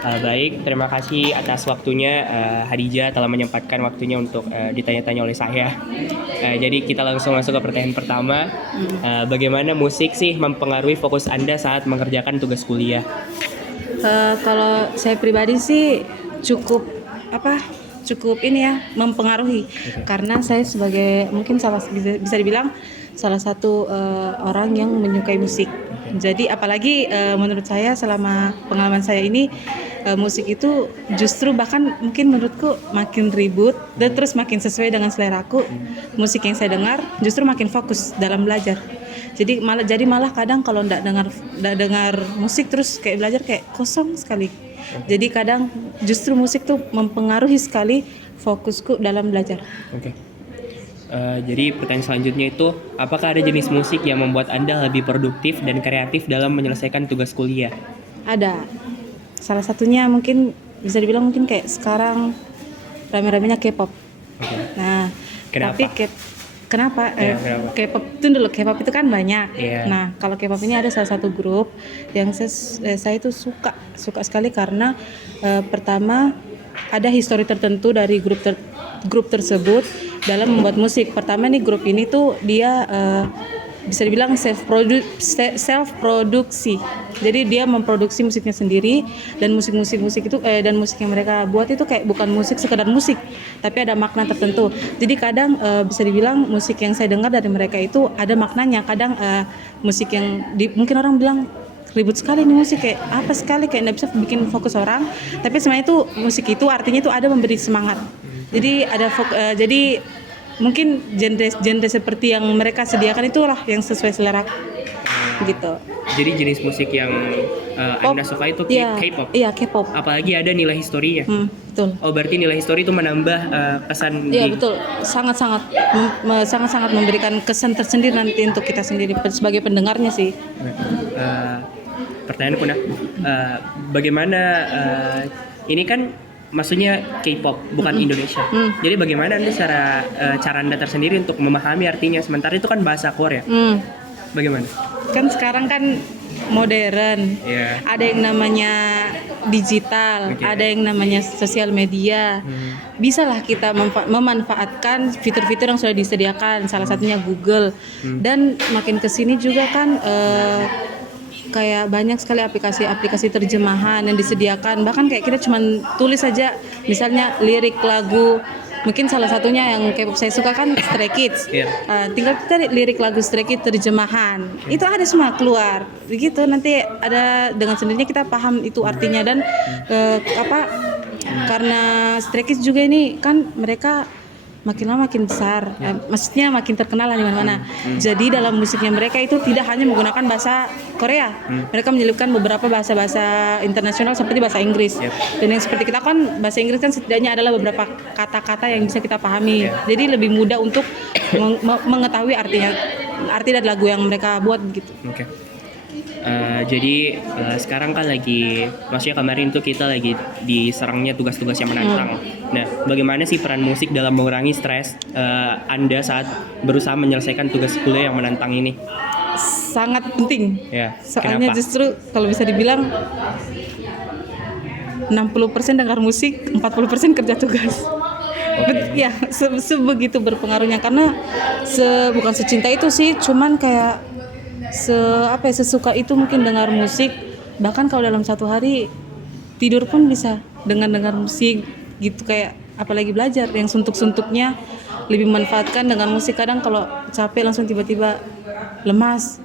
Baik, terima kasih atas waktunya Hadijah telah menyempatkan waktunya untuk ditanya-tanya oleh saya. Jadi kita langsung masuk ke pertanyaan pertama. Bagaimana musik sih mempengaruhi fokus Anda saat mengerjakan tugas kuliah? Kalau saya pribadi sih cukup cukup ini ya mempengaruhi karena saya sebagai mungkin bisa dibilang salah satu orang yang menyukai musik. Jadi apalagi menurut saya selama pengalaman saya ini musik itu justru bahkan mungkin menurutku makin ribut dan terus makin sesuai dengan seleraku. Musik yang saya dengar justru makin fokus dalam belajar. Jadi malah kadang kalau ndak dengar musik terus kayak belajar kayak kosong sekali. Jadi kadang justru musik tuh mempengaruhi sekali fokusku dalam belajar. Oke. Jadi pertanyaan selanjutnya itu, apakah ada jenis musik yang membuat Anda lebih produktif dan kreatif dalam menyelesaikan tugas kuliah? Ada. Salah satunya mungkin bisa dibilang mungkin kayak sekarang rame-ramenya K-pop. Oke. Nah, Kenapa? tapi kenapa? Kenapa? K-pop itu dulu, K-pop itu kan banyak. Iya. Nah, kalau K-pop ini ada salah satu grup yang saya itu suka sekali karena pertama ada histori tertentu dari grup tersebut dalam membuat musik. Pertama nih grup ini tuh dia bisa dibilang self produksi. Jadi dia memproduksi musiknya sendiri dan musik yang mereka buat itu kayak bukan musik sekedar musik, tapi ada makna tertentu. Jadi kadang bisa dibilang musik yang saya dengar dari mereka itu ada maknanya. Kadang musik yang mungkin orang bilang ribut sekali nih musik kayak apa sekali kayak nggak bisa bikin fokus orang, tapi sebenarnya itu musik itu artinya itu ada memberi semangat. Jadi jadi mungkin genre seperti yang mereka sediakan itulah yang sesuai selera gitu. Jadi jenis musik yang Anda suka itu K-pop? Iya, K-pop. Apalagi ada nilai historinya? Betul. Oh, berarti nilai histori itu menambah kesan. Iya, betul. Sangat-sangat memberikan kesan tersendiri nanti untuk kita sendiri sebagai pendengarnya sih. Pertanyaanku bagaimana ini kan maksudnya K-pop bukan Indonesia. Jadi bagaimana Anda cara Anda tersendiri untuk memahami artinya, sementara itu kan bahasa Korea. Bagaimana? Kan sekarang kan modern. Yeah. Ada yang namanya digital, ada yang namanya sosial media. Bisalah kita memanfaatkan fitur-fitur yang sudah disediakan, salah satunya Google. Dan makin kesini juga kan kayak banyak sekali aplikasi terjemahan yang disediakan. Bahkan kayak kita cuma tulis saja misalnya lirik lagu, mungkin salah satunya yang K-pop saya suka kan Stray Kids. Tinggal kita lirik lagu Stray Kids terjemahan, itu ada semua keluar begitu, nanti ada dengan sendirinya kita paham itu artinya. Dan karena Stray Kids juga ini kan mereka makin lama makin besar, maksudnya makin terkenal di mana-mana. Jadi dalam musiknya mereka itu tidak hanya menggunakan bahasa Korea, mereka menyelipkan beberapa bahasa-bahasa internasional seperti bahasa Inggris. Dan yang seperti kita kan bahasa Inggris kan setidaknya adalah beberapa kata-kata yang bisa kita pahami. Jadi lebih mudah untuk mengetahui arti dari lagu yang mereka buat gitu. Jadi sekarang kan maksudnya kemarin tuh kita lagi diserangnya tugas-tugas yang menantang. Nah, bagaimana sih peran musik dalam mengurangi stres Anda saat berusaha menyelesaikan tugas kuliah yang menantang ini? Sangat penting. Soalnya Kenapa? justru kalau bisa dibilang 60% dengar musik, 40% kerja tugas. Ya, sebegitu berpengaruhnya karena bukan secinta itu sih, cuman kayak sesuka itu mungkin dengar musik. Bahkan kalau dalam satu hari tidur pun bisa dengar musik gitu, kayak apalagi belajar yang suntuk-suntuknya lebih memanfaatkan dengan musik. Kadang kalau capek langsung tiba-tiba lemas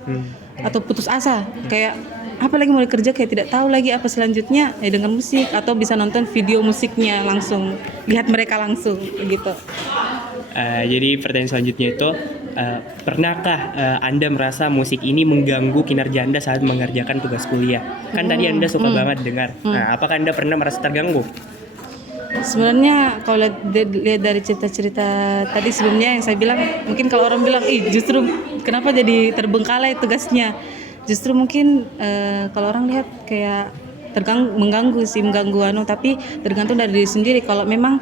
atau putus asa, kayak apalagi mau kerja kayak tidak tahu lagi apa selanjutnya, ya dengan musik atau bisa nonton video musiknya langsung, lihat mereka langsung gitu. Jadi pertanyaan selanjutnya itu, pernahkah Anda merasa musik ini mengganggu kinerja Anda saat mengerjakan tugas kuliah? Kan tadi Anda suka banget dengar. Nah, apakah Anda pernah merasa terganggu? Sebenarnya kalau lihat dari cerita-cerita tadi sebelumnya yang saya bilang, mungkin kalau orang bilang, justru kenapa jadi terbengkalai tugasnya? Justru mungkin kalau orang lihat kayak mengganggu, tapi tergantung dari diri sendiri. Kalau memang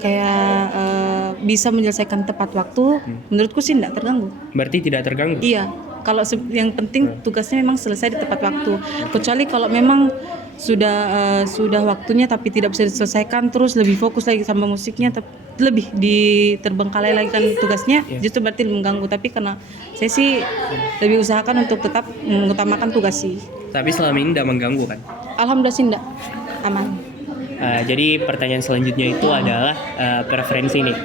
kayak bisa menyelesaikan tepat waktu, menurutku sih tidak terganggu. Berarti tidak terganggu? Iya, kalau yang penting tugasnya memang selesai di tepat waktu. Kecuali kalau memang sudah waktunya tapi tidak bisa diselesaikan, terus lebih fokus lagi sama musiknya, lebih diterbengkalai lagi kan tugasnya, justru berarti mengganggu. Tapi karena saya sih lebih usahakan untuk tetap mengutamakan tugas sih. Tapi selama ini tidak mengganggu kan? Alhamdulillah sih enggak, aman. Jadi pertanyaan selanjutnya itu adalah preferensi nih.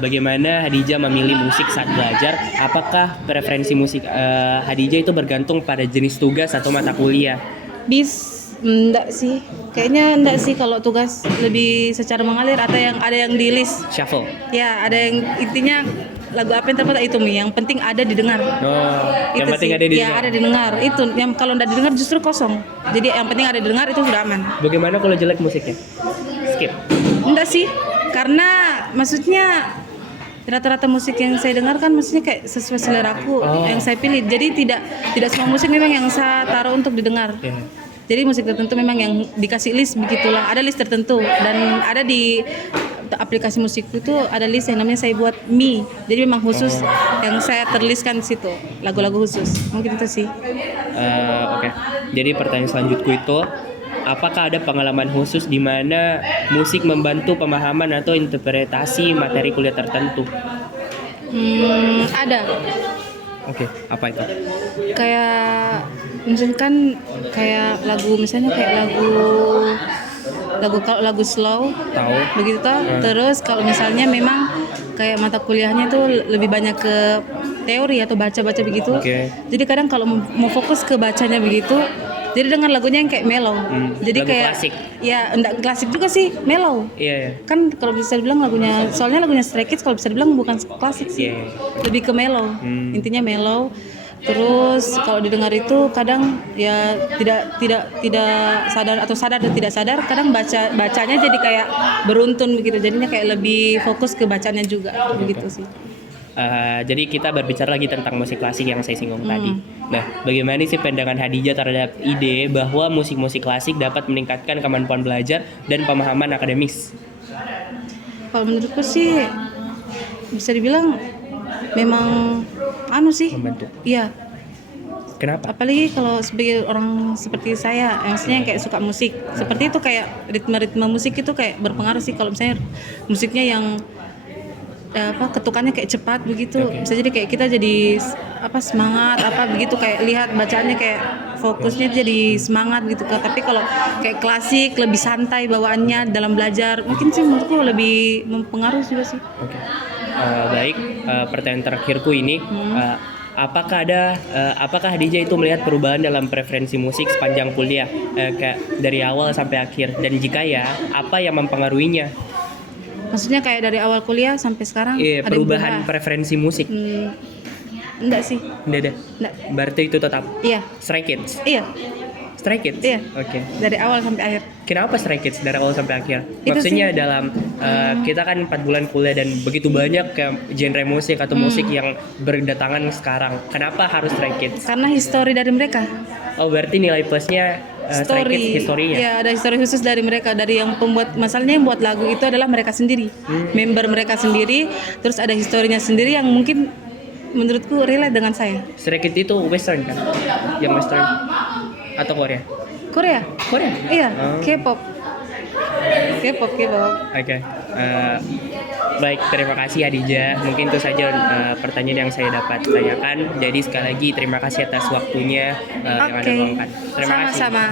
Bagaimana Hadijah memilih musik saat belajar? Apakah preferensi musik Hadijah itu bergantung pada jenis tugas atau mata kuliah? Enggak sih, kayaknya enggak sih. Kalau tugas lebih secara mengalir, atau yang ada yang di list. Shuffle. Ya, ada yang intinya lagu apa yang terdapat itu Mi, yang penting ada didengar. Yang Itu penting sih. ada di Ya, ada didengar. Itu yang kalau enggak didengar justru kosong. Jadi yang penting ada didengar, itu sudah aman. Bagaimana kalau jelek musiknya? Skip. Enggak sih, karena maksudnya rata-rata musik yang saya dengar kan maksudnya kayak sesuai seleraku yang saya pilih. Jadi tidak semua musik memang yang saya taruh untuk didengar. Jadi musik tertentu memang yang dikasih list begitulah, ada list tertentu, dan ada di aplikasi musik itu ada list yang namanya saya buat Mi. Jadi memang khusus yang saya terlistkan di situ, lagu-lagu khusus. Mungkin itu sih. Oke. Jadi pertanyaan selanjutku itu, apakah ada pengalaman khusus di mana musik membantu pemahaman atau interpretasi materi kuliah tertentu? Ada. Oke, apa itu? Kayak misalkan kayak lagu, misalnya kayak lagu slow, Tahu? begitu toh. Terus kalau misalnya memang kayak mata kuliahnya tuh lebih banyak ke teori atau baca-baca begitu. Jadi kadang kalau mau fokus ke bacanya begitu, jadi dengan lagunya yang kayak mellow. Jadi lagu kayak klasik. ya enggak klasik juga sih, mellow. Iya. Kan kalau bisa dibilang lagunya, soalnya lagunya Stray Kids kalau bisa dibilang bukan klasik sih. Lebih ke mellow. Intinya mellow. Terus kalau didengar itu kadang ya tidak sadar atau sadar dan tidak sadar, kadang bacanya jadi kayak beruntun begitu. Jadinya kayak lebih fokus ke bacanya juga begitu sih. Jadi kita berbicara lagi tentang musik klasik yang saya singgung tadi. Nah, bagaimana sih pandangan Hadijah terhadap ide bahwa musik-musik klasik dapat meningkatkan kemampuan belajar dan pemahaman akademis? Kalau menurutku sih bisa dibilang memang sih. Membantu. Iya. Kenapa? Apalagi kalau sebagai orang seperti saya, maksudnya yang kayak suka musik. Seperti itu kayak ritme-ritme musik itu kayak berpengaruh sih. Kalau misalnya musiknya yang ketukannya kayak cepat begitu, bisa jadi kayak kita jadi semangat begitu, kayak lihat bacaannya kayak fokusnya jadi semangat gitu. Tapi kalau kayak klasik lebih santai bawaannya dalam belajar, mungkin sih menurutku lebih mempengaruhi juga sih. Baik, pertanyaan terakhirku ini, apakah Hadijah itu melihat perubahan dalam preferensi musik sepanjang kuliah, kayak dari awal sampai akhir, dan jika ya, apa yang mempengaruhinya? Maksudnya kayak dari awal kuliah sampai sekarang ada perubahan preferensi musik? Enggak sih. Enggak. Berarti itu tetap? Iya. Stray Kids? Iya. Stray Kids? Iya. Oke. Dari awal sampai akhir. Kenapa Stray Kids dari awal sampai akhir? Itu Maksudnya sih. dalam kita kan 4 bulan kuliah dan begitu banyak kayak genre musik atau musik yang berdatangan sekarang. Kenapa harus Stray Kids? Karena histori dari mereka. Oh, berarti nilai plusnya Stray Kids historinya? Ya, ada histori khusus dari mereka. Dari yang pembuat, masalahnya yang buat lagu itu adalah mereka sendiri, member mereka sendiri. Terus ada historinya sendiri yang mungkin menurutku relate dengan saya. Stray Kids itu Western kan? Yang Western atau Korea? Korea? Iya, K-pop. Oke. Baik, terima kasih Hadijah. Mungkin itu saja pertanyaan yang saya dapat tanyakan. Jadi sekali lagi terima kasih atas waktunya yang Anda luangkan. Terima kasih. Sama-sama.